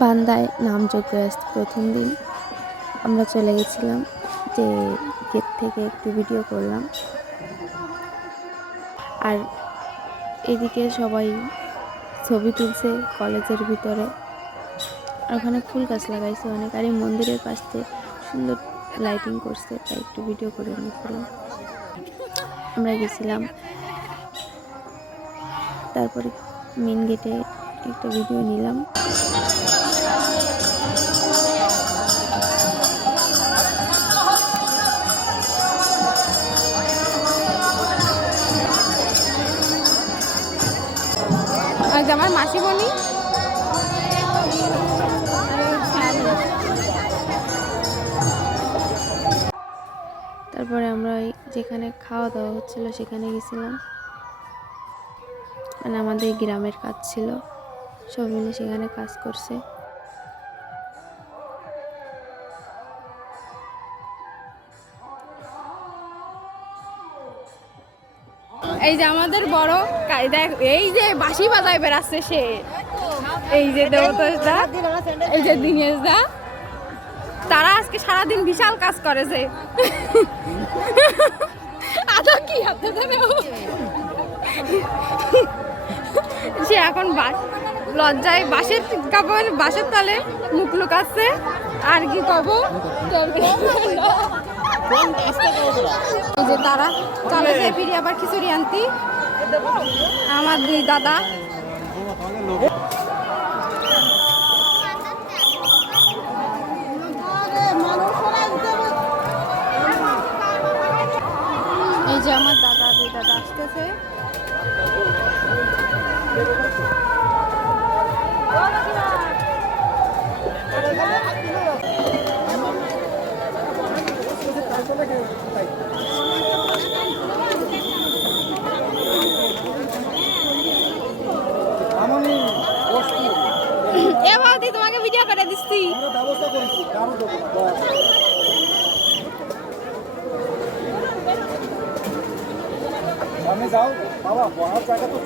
বান্দায় নামযজ্ঞ আসতে প্রথম দিন আমরা চলে গেছিলাম, যে গেট থেকে একটু ভিডিও করলাম। আর এদিকে সবাই ছবি তুলছে কলেজের ভিতরে। আর ওখানে ফুল গাছ লাগাইছে অনেক, আর এই মন্দিরের পাশ দিয়ে সুন্দর লাইটিং করছে, তাই একটু ভিডিও করে নিয়েছিলাম। আমরা গেছিলাম, তারপরে মেন গেটে একটা ভিডিও নিলাম। আমার মাসিমণি তারপরে আমরা যেখানে খাওয়া দাওয়া হচ্ছিল সেখানে গেছিলাম। মানে আমাদের গ্রামের কাজ ছিল, সব মিলে সেখানে কাজ করছে। এই যে আমাদের বড় দেখ, এই যে বাঁশি বাজায় বেড়াচ্ছে সে, এই যে দেবতোষ দা, এই যে দিনেশ দা, তারা আজকে সারাদিন বিশাল কাজ করেছে। আদা কি হাতে ধরে সে এখন লজ্জায় বাঁশের কাপড় বাঁশের তলে মুখ লুকাচ্ছে। আর কি কব, এই যে তারা চলেছে ফিরে আবার খিচুড়ি আনতি। আমার দুই দাদা এই যে আমার দাদা দুই দাদা আসতেছে। এ বৌদি, তোমাকে ভিডিও করে দিচ্ছি। যাও বাবা, বড় জায়গা তো